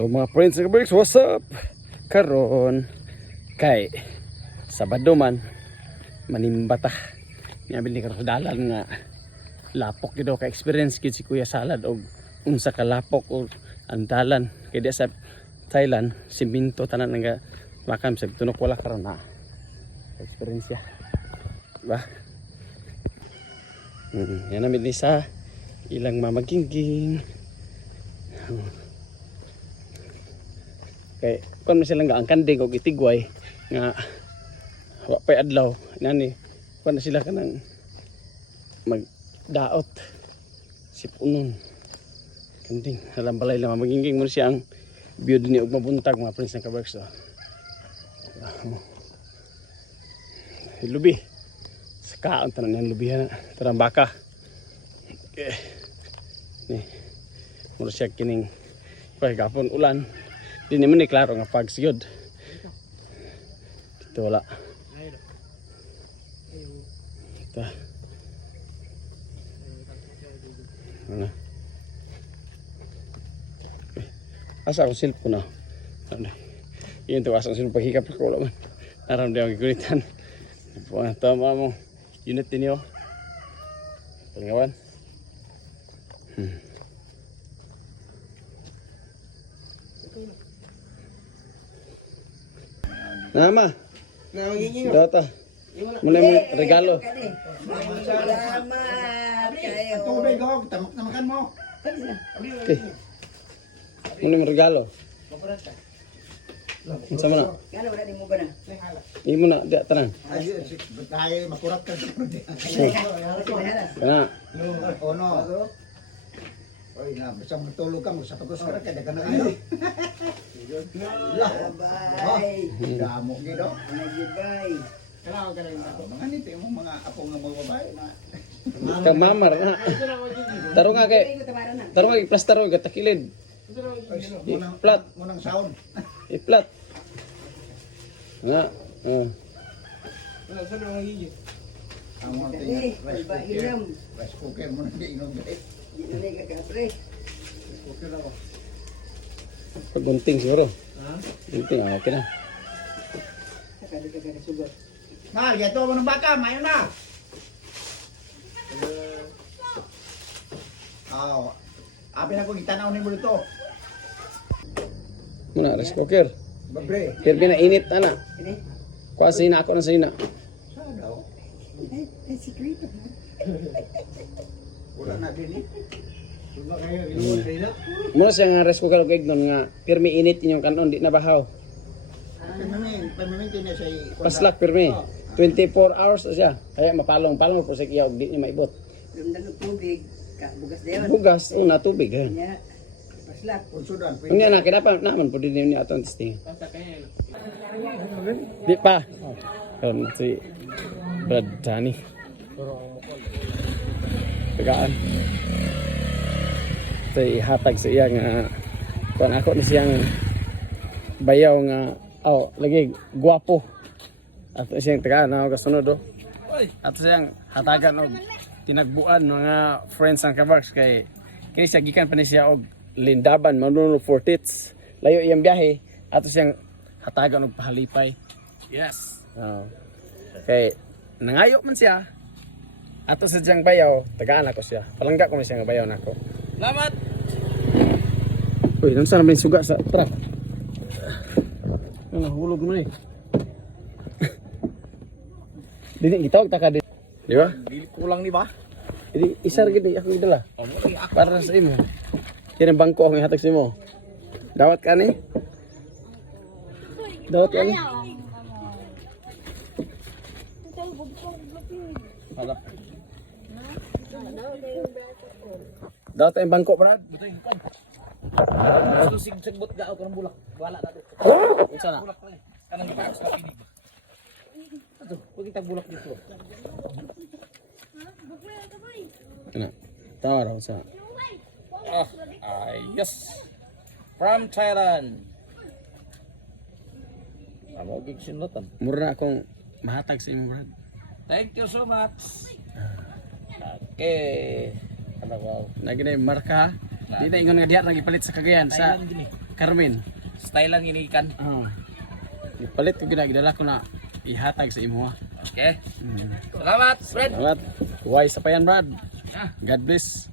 So mga friends and breaks, what's up? Karon kay Sabado man manimbata. Niabil ni karon dalan nga lapok gid ka experience gid si Kuya Salad og unsa ka lapok og ang dalan kay di sa Thailand siminto tanan nga makam sa tunok wala karon na experience ya. Diba? Yan namin ni sa ilang mamagingging. Kay kon mo sila nga ang kanding og itigway nga wa pay adlaw nani kon na sila kanang magdaot sipunon kanding alam balay lang magingking mo siya ang view dinhi og mabuntag mga friends ng kabarks do. Lubi sa kaon tanan yang lubihan tarang baka. Okay. Ni mo siya kining pag gapon ulan. Di naman ni klaro nga pagsigod. Dito wala. Ito. Ano? Okay. Asa akong silp ko na. Ano? Iyon ito asang silp paghikap ko wala man. Naram di akong gigulitan. Tama mo. Unit din yun. Pangawan. Nama. Dota. Muna mo regalo. Salamat kayo. Tubig ho, tamok na makan mo. Okay. Muna mo regalo. Unsa man na? Kano wala ni mo ba na? Imo na di tanan. Ay, tayo makurap ka. Kana. Ono. Oy, na basta matulog ka mo sa pagos ka kada kana ano. Bye. Damo gido. Bye. Kailangan ka na mga nito yung mga apo nga mga babae na. Ka mamar na. Taro nga kay. Taro nga i-plaster og takilid. Flat. Munang sound. I-flat. Nga. Ang mga Eh, rice iba cooker. ilam. Rice cooker mo na di inom guys. Dito na kakapre. Pagunting siguro. Gunting okay na. Sakado ka kakasugot. Mal, yato mo ng baka, mayo na. Aw. Abi na ko gitanaw ni mo dito. Muna rice cooker. Babre. Pero na init ana. Ini. Kuha sa ina ako na sa ina. Sada o. Ay, secret. Wala na din eh. Muna siya nga rice cooker og ignon nga pirmi init inyong kanon di na bahaw. Pamiminti na siya. Paslak pirmi. 24 hours na siya. Kaya mapalong-palong po sa kiyaw di niya maibot. Lumdan ng tubig. Bugas dayon. Bugas na tubig ha. Nya. Paslak. Kunsudan. Unya na kinapa naman pud din niya atong testing. Di pa. Kon si Brad Dani. Tegaan. Tay hatag sa iya nga kon ako ni siyang bayaw nga lagi guwapo. Ato siyang tegaan na kasunod do. Ato siyang hatagan og tinagbuan mga friends ang kabarks kay siya gikan pa ni siya og Lindaban manuno for tits. Layo iyang biyahe ato siyang hatagan og pahalipay. Yes. Kay nangayo man siya. Ato sa siyang bayaw, tagaan ako siya. Palangga ko na siya nga bayaw nako. Salamat. Uy, nang sana may suga sa truck. Ano hulog mo ni. Dili gitawag ta ka di. Di ba? Dili kulang ni ba? Idi isar gid ako gidala. Para sa imo. Kini bangko ang ihatag sa imo. Dawat ka ni? Dawat ka ni? Dawat ang bangko, Brad. Sigbot gaaw ko ng bulak. Wala natin. Unsa na? Bulak pala. Kanang gipas sa pinig. Ato, pag kita bulak dito. Ana. Tara unsa? Yes. From Thailand. Amo gig sinutan. Mura na akong mahatag sa imo, Brad. Thank you so much. Okay. Ano ba? Lagi na yung marka. Di na ingon nga diha nang ipalit sa Cagayan sa Carmen. Style lang inikan. Ipalit ko ginagdala ko na ihatag sa imo ha. Okay. Mm. Salamat, Fred. Salamat. Huwag sa payan, Brad. Ah. God bless.